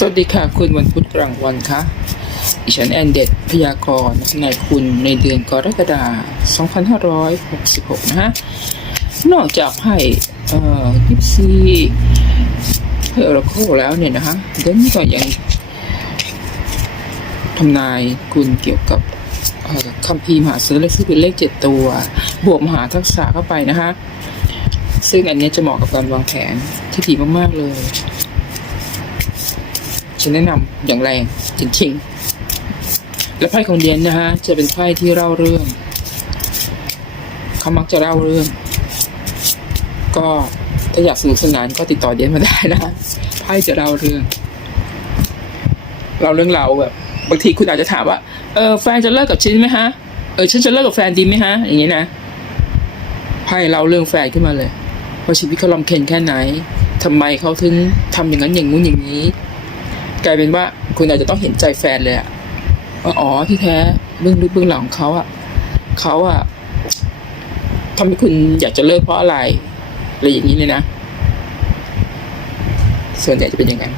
สวัสดีค่ะ คุณวันพุธกลางวันคะดิฉันแอนเดดพยากรณ์นายคุณในเดือนกรกฎาคม2566 นะฮะ นอกจากไพ่เอ่อกิฟซีไพ่อร์โคแล้วเนี่ยนะฮะเดี๋ยวนี้ก็ยังทำนายคุณเกี่ยวกับคัมภีร์มหาซื้อเลขที่เป็นเลขเจ็ดตัว บวกมหาทักษะเข้าไปนะฮะซึ่งอันนี้จะเหมาะกับการวางแผนที่ดีมาก ๆ เลย ฉันแนะนำอย่างแรงจริงๆ และไพ่ของเดนนะฮะจะเป็นไพ่ที่เล่าเรื่องเขามักจะเล่าเรื่อง ก็ถ้าอยากสนุกสนานก็ติดต่อเดนมาได้นะไพ่จะเล่าเรื่องเราเรื่องเราแบบบางทีคุณอาจจะถามว่าเออแฟนจะเลิกกับฉันไหมฮะเออฉันจะเลิกกับแฟนดีไหมฮะอย่างนี้นะไพ่เล่าเรื่องแฟนขึ้นมาเลยว่าชีวิตเขาลำเค็ญแค่ไหนทำไมเขาถึงทำอย่างนั้นอย่างงู้นอย่างนี้ กลายเป็นว่าคุณอาจจะต้องเห็นใจแฟนเลยอะว่าอ๋อที่แท้เบื้องลึกเบื้องหลังเขาอะเขาอะทำให้คุณอยากจะเลิกเพราะอะไรอะไรอย่างนี้เลยนะ ส่วนใหญ่จะเป็นอย่างนั้น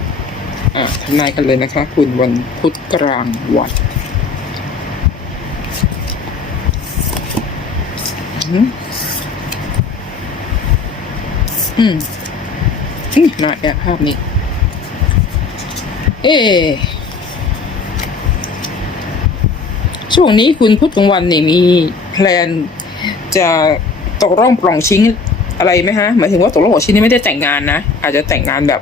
อ่าทำนายกันเลยนะคะ คุณวันพุธกลางวันอืมอืมอืมน่าแอบภาพนี้ เอ ช่วงนี้คุณพุทธกลางวันเนี่ยมีแพลนจะตกร่องปล่องชิ้นอะไรไหมฮะ หมายถึงว่าตกร่องปล่องชิ้นนี่ไม่ได้แต่งงานนะ อาจจะแต่งงานแบบ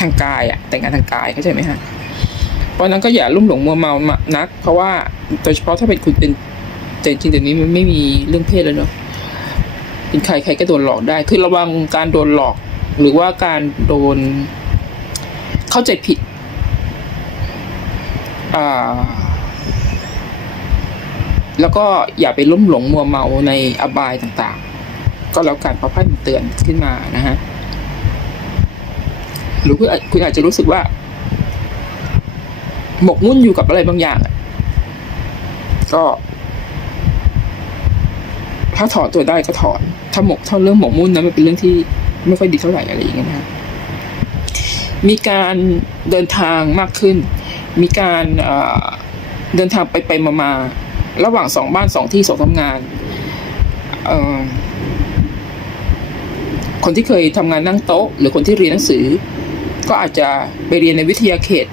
ทางกายอะแต่งงานทางกายเข้าใจไหมฮะ เพราะนั้นก็อย่าลุ่มหลงมัวเมานัก เพราะว่าโดยเฉพาะถ้าเป็นคุณเป็นแต่จริงเดี๋ยวนี้มันไม่มีเรื่องเพศแล้วเนาะเป็นใครใครก็โดนหลอกได้ คือระวังการโดนหลอก หรือว่าการโดนเข้าใจผิด อ่า แล้วก็อย่าไปล้มหลงมัวเมาในอบายต่างๆ ก็แล้วกันเพราะไพ่มันเตือนขึ้นมานะฮะหรือคุณอาจคุณอาจจะรู้สึกว่า หมกมุ่นอยู่กับอะไรบางอย่างก็ ถ้าถอนตัวได้ก็ถอน ถ้าหมกถ้าเรื่องหมกมุ่นนั้นมันเป็นเรื่องที่ไม่ค่อยดีเท่าไหร่อะไรอย่างเงี้ยนะฮะมีการเดินทางมากขึ้น มีการเเดินทางไปไปมามาระหว่างสองบ้านสองที่สองทำงานคนที่เคยทำงานนั่งโต๊ะ หรือคนที่เรียนหนังสือ ก็อาจจะไปเรียนในวิทยาเขต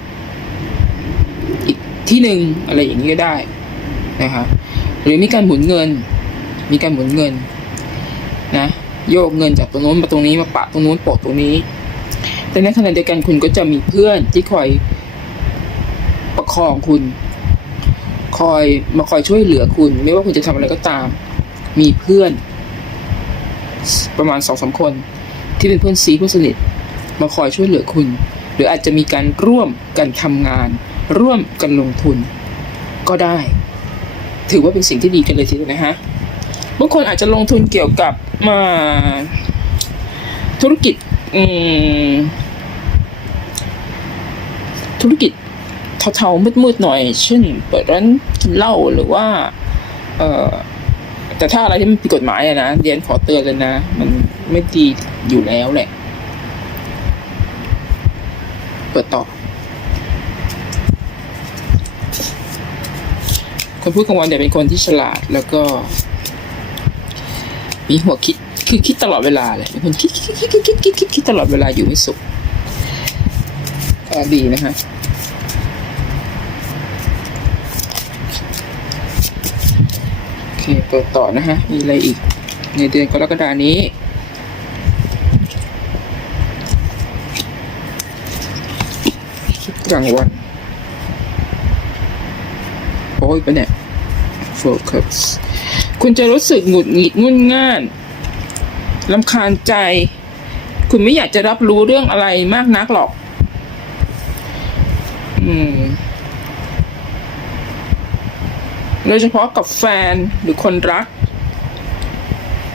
อีกที่หนึ่งอะไรอย่างนี้ก็ได้นะคะหรือมีการหมุนเงิน มีการหมุนเงินนะโยกเงินจากตรงโน้นมาตรงนี้มาปะตรงโน้นโปะตรงนี้ แต่ในขณะเดียวกันคุณก็จะมีเพื่อนที่คอย ประคองคุณ คอยมาคอยช่วยเหลือคุณ ไม่ว่าคุณจะทำอะไรก็ตาม มีเพื่อน ประมาณสองสามคน ที่เป็นเพื่อนซีเพื่อนสนิทมาคอยช่วยเหลือคุณ หรืออาจจะมีการร่วมกันทำงาน ร่วมกันลงทุน ก็ได้ ถือว่าเป็นสิ่งที่ดีกันเลยทีเดียวนะฮะบางคนอาจจะลงทุนเกี่ยวกับมาธุรกิจอืมธุรกิจ เทาๆมืดๆหน่อย เช่น เปิดร้านกินเหล้าหรือว่า เออแต่ถ้าอะไรที่มันผิดกฎหมายอะนะเรียนขอเตือนเลยนะ มันไม่ดีอยู่แล้วแหละ เปิดต่อคนพูดกลางวันเนี่ยเป็นคนที่ฉลาดแล้วก็ มีหัวคิดคือคิดตลอดเวลาเลยเป็นคนคิดคิดคิดคิดคิดคิดคิดตลอดเวลาอยู่ไม่สุขดีนะฮะ เคเปิดต่อนะฮะ มีอะไรอีก ในเดือนกรกฎานี้ กลางวัน โอ้ยไปะเนี่ย focus คุณจะรู้สึกหงุดหงิดงุนง่านลำคาญใจ คุณไม่อยากจะรับรู้เรื่องอะไรมากนักหรอก อืม โดยเฉพาะกับแฟนหรือคนรัก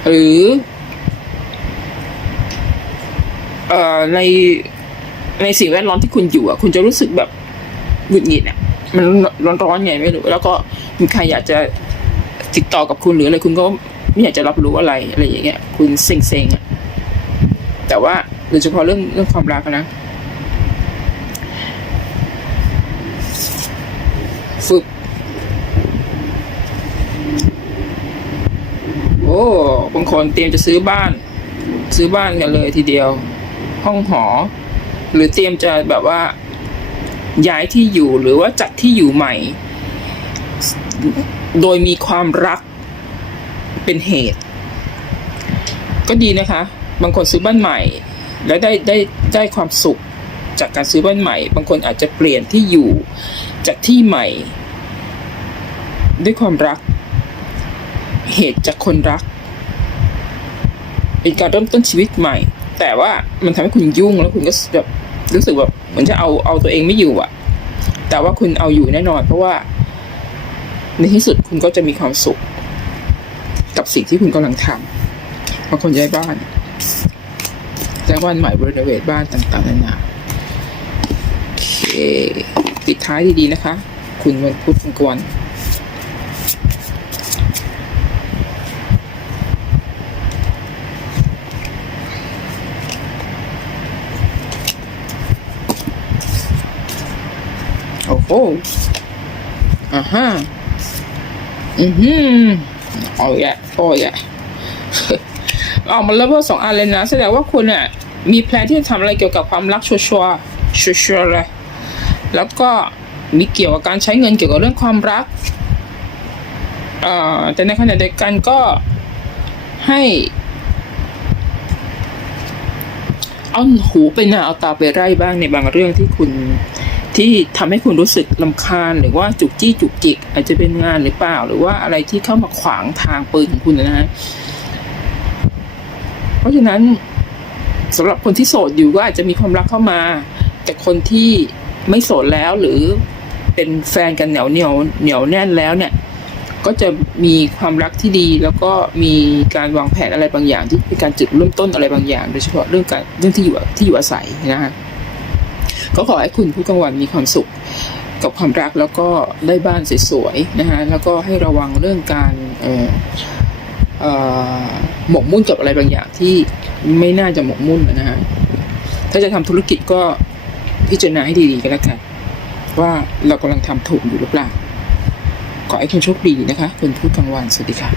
หรือเอ่อในในสิ่งแวดล้อมที่คุณอยู่อะ คุณจะรู้สึกแบบหงุดหงิดอะ มันร้อนๆไงไม่รู้ แล้วก็มีใครอยากจะติดต่อกับคุณหรืออะไรคุณก็ไม่อยากจะรับรู้อะไรอะไรอย่างเงี้ย คุณเซ็งๆอะแต่ว่าโดยเฉพาะเรื่องเรื่องความรักนะ ฝึก โอ้ บางคนเตรียมจะซื้อบ้าน ซื้อบ้านกันเลยทีเดียว ห้องหอ หรือเตรียมจะแบบว่า ย้ายที่อยู่หรือว่าจัดที่อยู่ใหม่ โดยมีความรักเป็นเหตุ ก็ดีนะคะ บางคนซื้อบ้านใหม่ แล้วได้ได้ได้ความสุขจากการซื้อบ้านใหม่ บางคนอาจจะเปลี่ยนที่อยู่จากที่ใหม่ ด้วยความรัก เหตุจากคนรัก เป็นการเริ่มต้นชีวิตใหม่ แต่ว่ามันทำให้คุณยุ่งแล้วคุณก็แบบรู้สึกแบบเหมือนจะเอาเอาตัวเองไม่อยู่อะแต่ว่าคุณเอาอยู่แน่นอน เพราะว่า ในที่สุดคุณก็จะมีความสุข กับสิ่งที่คุณกำลังทำบางคนย้ายบ้านย้ายบ้านใหม่บริเวณบ้านต่างๆนานาโอเคปิดท้ายดีๆนะคะ คุณวันพุธคุณกวน โอ้โหอ่าฮะอือหือเอาแยะโอ้ยแยะออกมาแล้วเพิ่มสองอันเลยนะ แสดงว่าคุณเนี่ยมีแพลนที่จะทำอะไรเกี่ยวกับความรักชัวร์ๆชัวร์ๆเลยแล้วก็มีเกี่ยวกับการใช้เงินเกี่ยวกับเรื่องความรักเอ่อแต่ในขณะเดียวกันก็ให้ เอาหูไปหน้าเอาตาไปไร่บ้างในบางเรื่องที่คุณ ที่ทำให้คุณรู้สึกลำคาญหรือว่าจุกจี้จุกจิก อาจจะเป็นงานหรือเปล่า หรือว่าอะไรที่เข้ามาขวางทางปืนของคุณนะฮะเพราะฉะนั้นสำหรับคนที่โสดอยู่ก็อาจจะมีความรักเข้ามา แต่คนที่ไม่โสดแล้วหรือเป็นแฟนกันเหนียวเหนียวเหนียวแน่นแล้วเนี่ย ก็จะมีความรักที่ดี แล้วก็มีการวางแผนอะไรบางอย่างที่เป็นการจุดเริ่มต้นอะไรบางอย่าง โดยเฉพาะเรื่องการเรื่องที่อยู่ที่อยู่อาศัยนะฮะ ก็ขอให้คุณผู้กลางวันมีความสุขกับความรักแล้วก็ได้บ้านสวยๆนะฮะแล้วก็ให้ระวังเรื่องการหมกมุ่นกับอะไรบางอย่างที่ไม่น่าจะหมกมุ่นนะฮะถ้าจะทำธุรกิจก็พิจารณาให้ดีๆกันแล้วกัน ว่าเรากำลังทำถูกอยู่หรือเปล่า ขอให้คุณโชคดีนะคะ คุณพูดกลางวันสวัสดีค่ะ